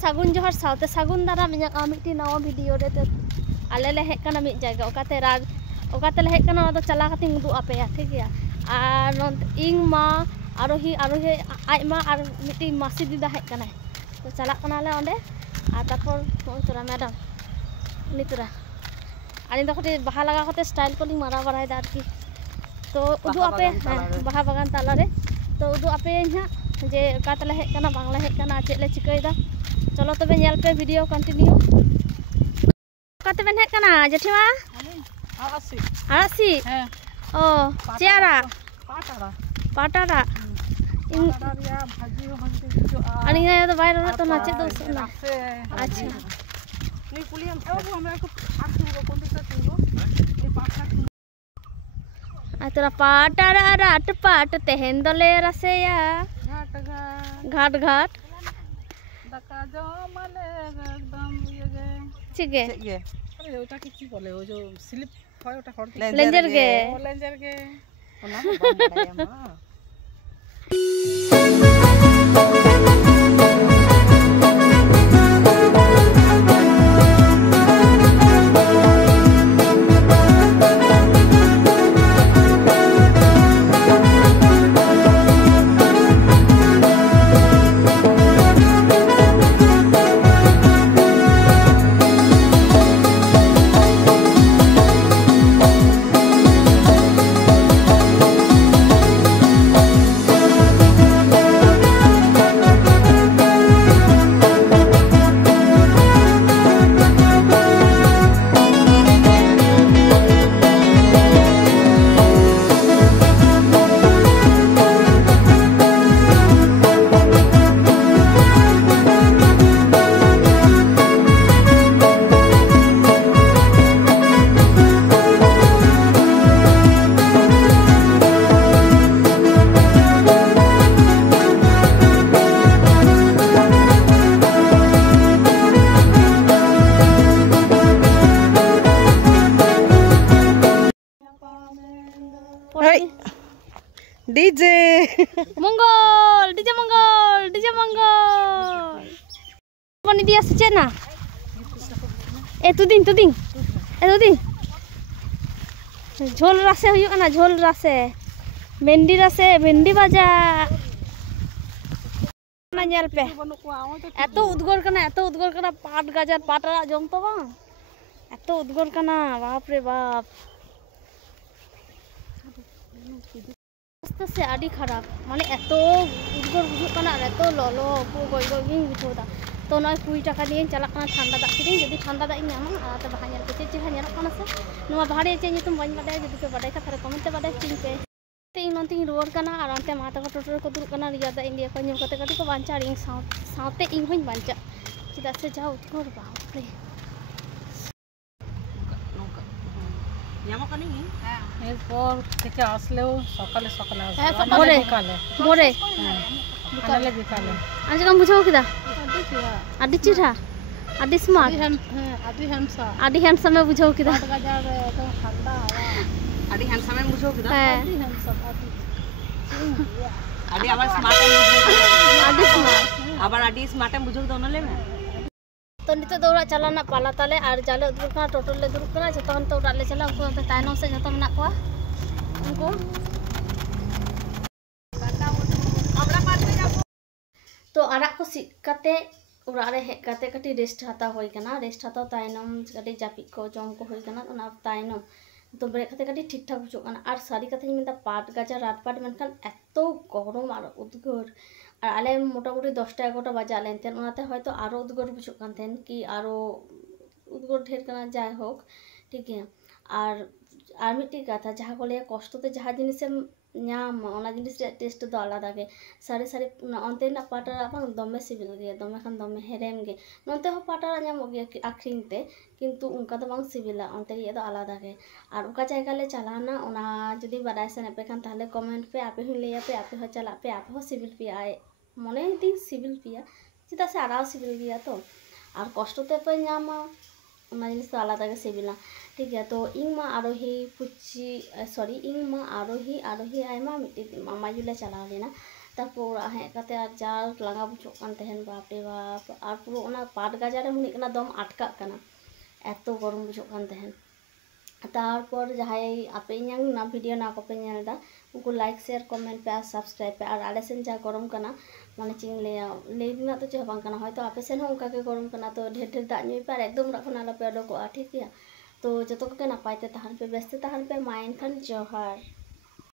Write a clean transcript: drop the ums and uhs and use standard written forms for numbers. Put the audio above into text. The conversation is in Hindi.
सागुन जोहर साउते सागुन दारा मिया मिट्टी नवा वीडियो रे ते आले ले हेक कना मिट जायगा ओकाते राज ओकाते ले हेक कना ओदा चला कते उदु आपेया ठीक गया आर इंग मा आरोही आज मा आर मिट्टी मासी दीदा हेक कना तो चला कना ले ओंडे आर तारपर तोरा मैडम उनी तोरा आनी दो कते बाहा लगा कते स्टाइल को मारा बराय दा आरकी तो उदु आपे बाहा बागान ताला रे तो उदु आपे हाँ जे ओकाते ले हेक कना बांगला हेक कना चेले चिकैदा चलो तबे नेल पे वीडियो कंटिन्यू कते बेन हेक कना जेठीमा आरासी हां ओ चेरा पाटारा इन या भाजी भाजी जो आनी है तो बाहर तो नाचे दो सुना अच्छा नहीं कुलियम अब हमरा को आठ को कोन से तुगो ये पाटा तोरा पाटारा राट पाट तेहेन दले रसेया घाट घाट दका जो माने एकदम ये गे चिगे अरे ओटा की बोले वो जो स्लिप হয় ওটা করতে लेंजर गे ওনা তো বানায় মা डीजे मंगल डीजे मंगल बनी दिया से ना ए तुदिन झोल रासे हुयु ना झोल रासे मेंडी बाजा ना नेल पे एतो उद्गोर कना पाट गाजर पाटरा जम तो बा एतो उद्गोर कना बाप रे बाप से आड़ी खराब माने एतो उद्गोर बुझुक कना एतो ललो को गय गय गिं बुझोदा तो नय 20 टाका दिए चला कना ठंडा दाग किदिन जदि ठंडा दाग ᱧᱟᱢᱟ आते बाहा ᱧᱮᱞ पे चे ᱧᱮᱞᱚᱜ ᱠᱟᱱᱟ से ᱱᱚᱣᱟ ᱵᱟᱦᱟᱨᱮ चे ᱧᱩᱛᱩᱢ बाñ बाडाय जदि पे बाडाय था कमेंट ते बाडाय चिन पे ते इन नोंती रुवार कना आर अंते माता को टोटो को दुरुक कना रिया दा इंडिया को ᱧᱩ कते कटी को बांचा रिंग साउते इन होñ बांचा चिदा से जाओ उद्गोर बाप रे यामा कनी এরপর থেকে আসলেও সকালে আসবে মোরে বিকালে আজ কাম বুঝাও কিদা আদি চিরা আদি স্মার্ট আদি হ্যান্ডসাম এ বুঝাও কিদা আদি হ্যান্ডসাম এ বুঝাও কিদা আদি আবার স্মার্ট এ স্মার্ট এ বুঝাও দাও না লেবে तो नित दौड़ा चलाना पाला ताले और जाले दुरुकना टोटल ले दुरुकना जतो हन तो उड़ा ले चला उनको तो तायनम से जतो मना को उनको तो आड़ा को सिट कते उड़ा रे हे कते कटी रेस्ट हाता होई कना रेस्ट हाता तायनम कटी जापि को जम को होई कना ओना तायनम तो ब्रेक कते कटी ठीक ठाक बुझो कना और सारी कते मिंदा पाट गाजा रात पाट मेनखान एतो गरम और उद्गोर और आले मोटामुटी 10टा 11टा बाजा लेनतेन ओनाते हयतो आरो उद्गोर बुझुक कानतेन कि आरो उद्गोर ढेर कना जाय होक ठीक है और मिट्टी कथा जहाँ को लिया कष्टते जहाँ जिनिसम नाम ओना जिनिस टेस्ट दो आलादा गे सारे अंते ना पाटारा बांग दमे सिबिल गे दमे खान दमे हेरेम गे नोंते हो पाटारा नाम गे आखरिंगते किंतु उनका तो बांग सिबिला अंते ये दो आलादा गे और उका जायगा ले चलाना ओना जदि बाडाय सने पे खान ताहले कमेंट पे आपे ही लेया पे आपे हो चला पे आपे हो सिबिल पिया मने दी सिबिल पिया चिता से आराव सिबिल गया तो और कष्टते पे नामा ओना जिनिस आलादा गे सिबिला ठीक है। तो इन मा आरोही पुची सॉरी इन मा आरोही आयमा मिट्टी मामा जुले चला लेना तारपर ओरा हेज कते आर जा लांगा बुझोग कान तहन बाप रे बाप आर पुरो ओना पाट गाजा रे हुनिक कना दम आटकाग कना एतो गरम बुझोग कान तहन तारपर जहां आपे ना वीडियो ना को पे नेलदा उनको लाइक शेयर कमेंट पे और सब्सक्राइब पे और आले सेन जा गरम कना माने चिंग लेना तो चेह बांग कना होयतो आपे सेन हों उनका के गरम कना तो ढेर ढेर दाग ᱧᱩᱭ पे और एकदम ओड़ा खना आलोपे ओडोकोआ ठीक गया तो जतो को नापाय ते तहन पे बेस्ते तहन पे मा एनखान जोहार।